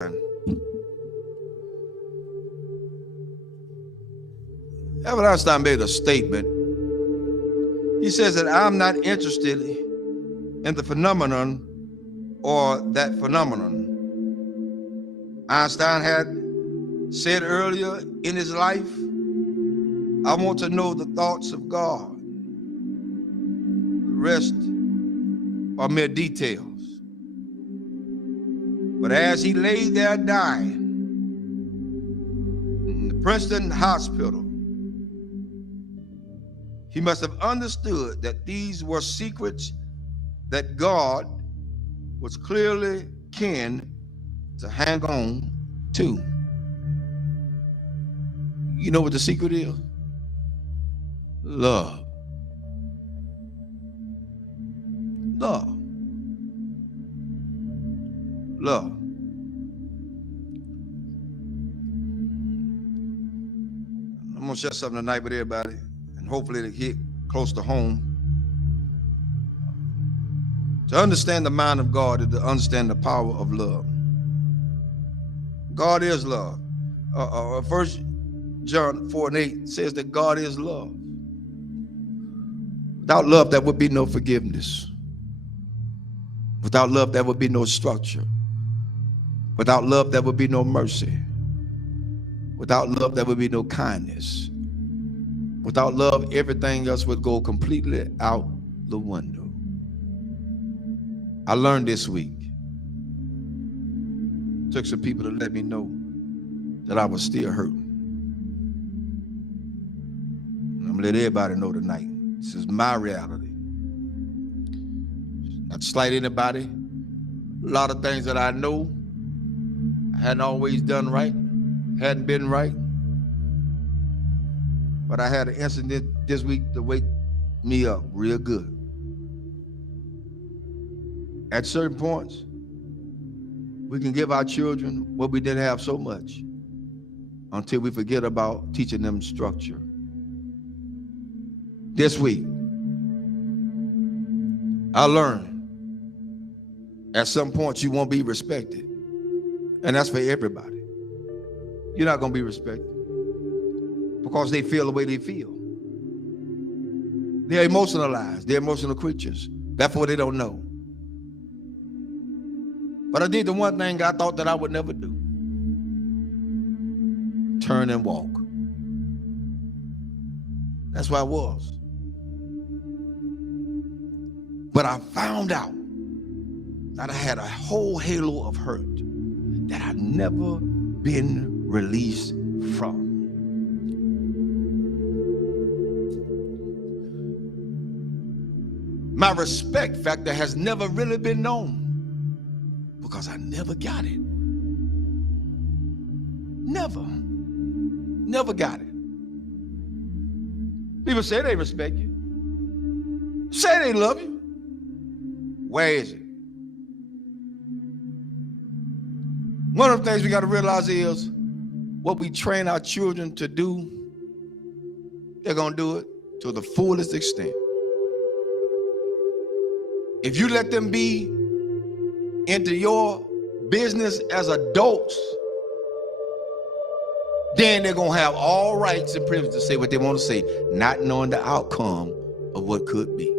Albert Einstein made a statement. He says that I'm not interested in the phenomenon or that phenomenon. Einstein had said earlier in his life, I want to know the thoughts of God. The rest are mere details. But as he lay there dying in the Princeton hospital, he must have understood that these were secrets that God was clearly keen to hang on to. You know what the secret is? Love. Love. Love. I'm going to share something tonight with everybody, and hopefully it'll hit close to home. To understand the mind of God is to understand the power of love. God is love. 1 John 4:8 says that God is love. Without love, there would be no forgiveness. Without love, there would be no structure. Without love, there would be no mercy. Without love, there would be no kindness. Without love, everything else would go completely out the window. I learned this week. Took some people to let me know that I was still hurting. And I'm gonna let everybody know tonight. This is my reality. Not to slight anybody. A lot of things that I know I hadn't always done right, hadn't been right. But I had an incident this week to wake me up real good. At certain points, we can give our children what we didn't have so much until we forget about teaching them structure. This week, I learned at some point you won't be respected. And that's for everybody. You're not going to be respected because they feel the way they feel. They're emotionalized. They're emotional creatures. Therefore, they don't know. But I did the one thing I thought that I would never do. Turn and walk. That's where I was. But I found out that I had a whole halo of hurt that I'd never been released from. My respect factor has never really been known because I never got it. Never got it. People say they respect you. Say they love you. Where is it? One of the things we got to realize is what we train our children to do, they're going to do it to the fullest extent. If you let them be into your business as adults, then they're going to have all rights and privileges to say what they want to say, not knowing the outcome of what could be.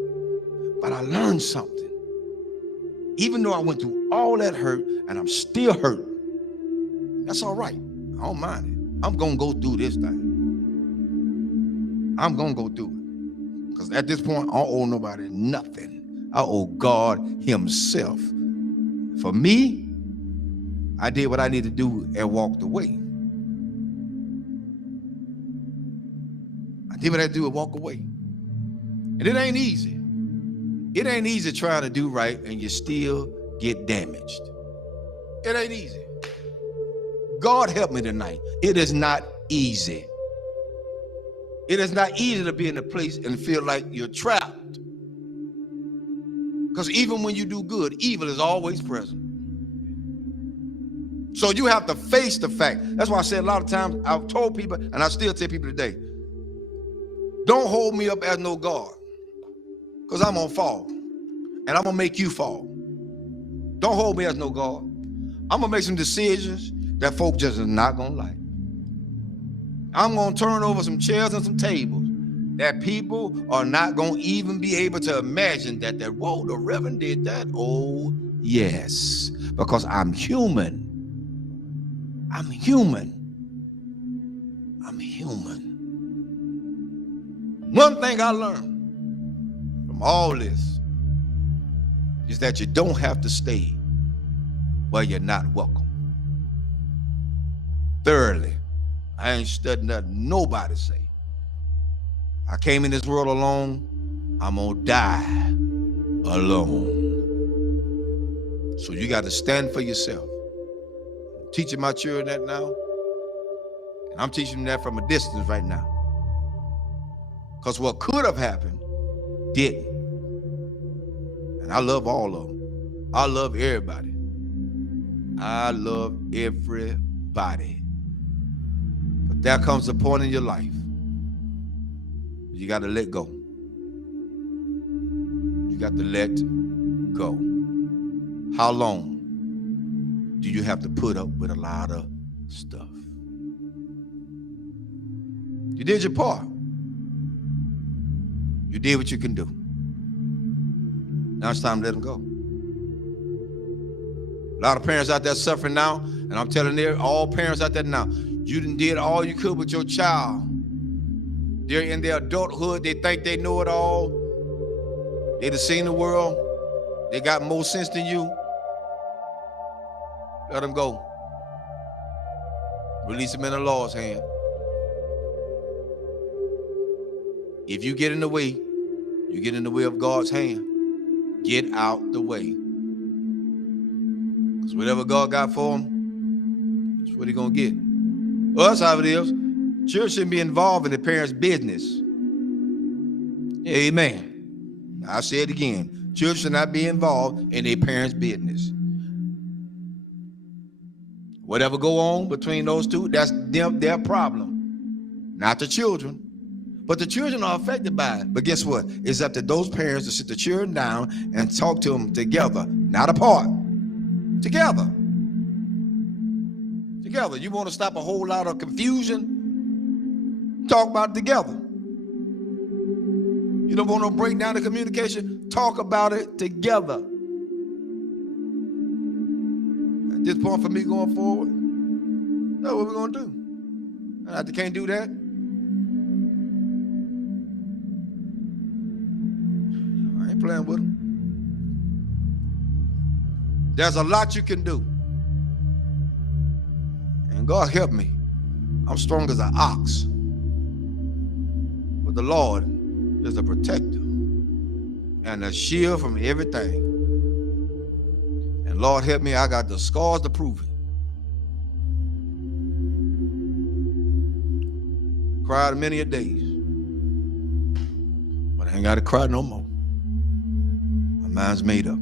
But I learned something. Even though I went through all that hurt and I'm still hurt, that's all right. I don't mind it. I'm going to go through this thing. I'm going to go through it. Because at this point, I don't owe nobody nothing. I owe God himself. For me, I did what I needed to do and walked away. I did what I had to do and walk away. And it ain't easy. It ain't easy trying to do right and you still get damaged. It ain't easy. God help me tonight. It is not easy. It is not easy to be in a place and feel like you're trapped. Because even when you do good, evil is always present. So you have to face the fact. That's why I said a lot of times, I've told people, and I still tell people today, don't hold me up as no God. Because I'm going to fall. And I'm going to make you fall. Don't hold me as no God. I'm gonna make some decisions that folk just is not gonna like. I'm gonna turn over some chairs and some tables that people are not gonna even be able to imagine that whoa, the Reverend did that. Oh, yes, because I'm human. I'm human. I'm human. One thing I learned from all this is that you don't have to stay where you're not welcome. Thirdly, I ain't studying nothing nobody say. I came in this world alone. I'm gonna die alone. So you got to stand for yourself. I'm teaching my children that now, and I'm teaching them that from a distance right now. Because what could have happened didn't. And I love all of them. I love everybody. I love everybody. But there comes a point in your life you got to let go. You got to let go. How long do you have to put up with a lot of stuff? You did your part. You did what you can do. Now it's time to let them go. A lot of parents out there suffering now, and I'm telling all parents out there now, you done did all you could with your child. They're in their adulthood. They think they know it all. They done seen the world. They got more sense than you. Let them go. Release them in the Lord's hand. If you get in the way, you get in the way of God's hand. Get out the way. Because whatever God got for them, that's what he's going to get. Well, that's how it is. Children shouldn't be involved in the parents' business. Amen. I'll say it again. Children should not be involved in their parents' business. Whatever go on between those two, that's their problem. Not the children. But the children are affected by it. But guess what? It's up to those parents to sit the children down and talk to them together, not apart. Together. Together. You want to stop a whole lot of confusion? Talk about it together. You don't want to break down the communication? Talk about it together. At this point for me going forward, that's what we're going to do. And if they can't do that, I ain't playing with them. There's a lot you can do. And God help me. I'm strong as an ox. But the Lord is a protector and a shield from everything. And Lord help me, I got the scars to prove it. Cried many a days. But I ain't got to cry no more. My mind's made up.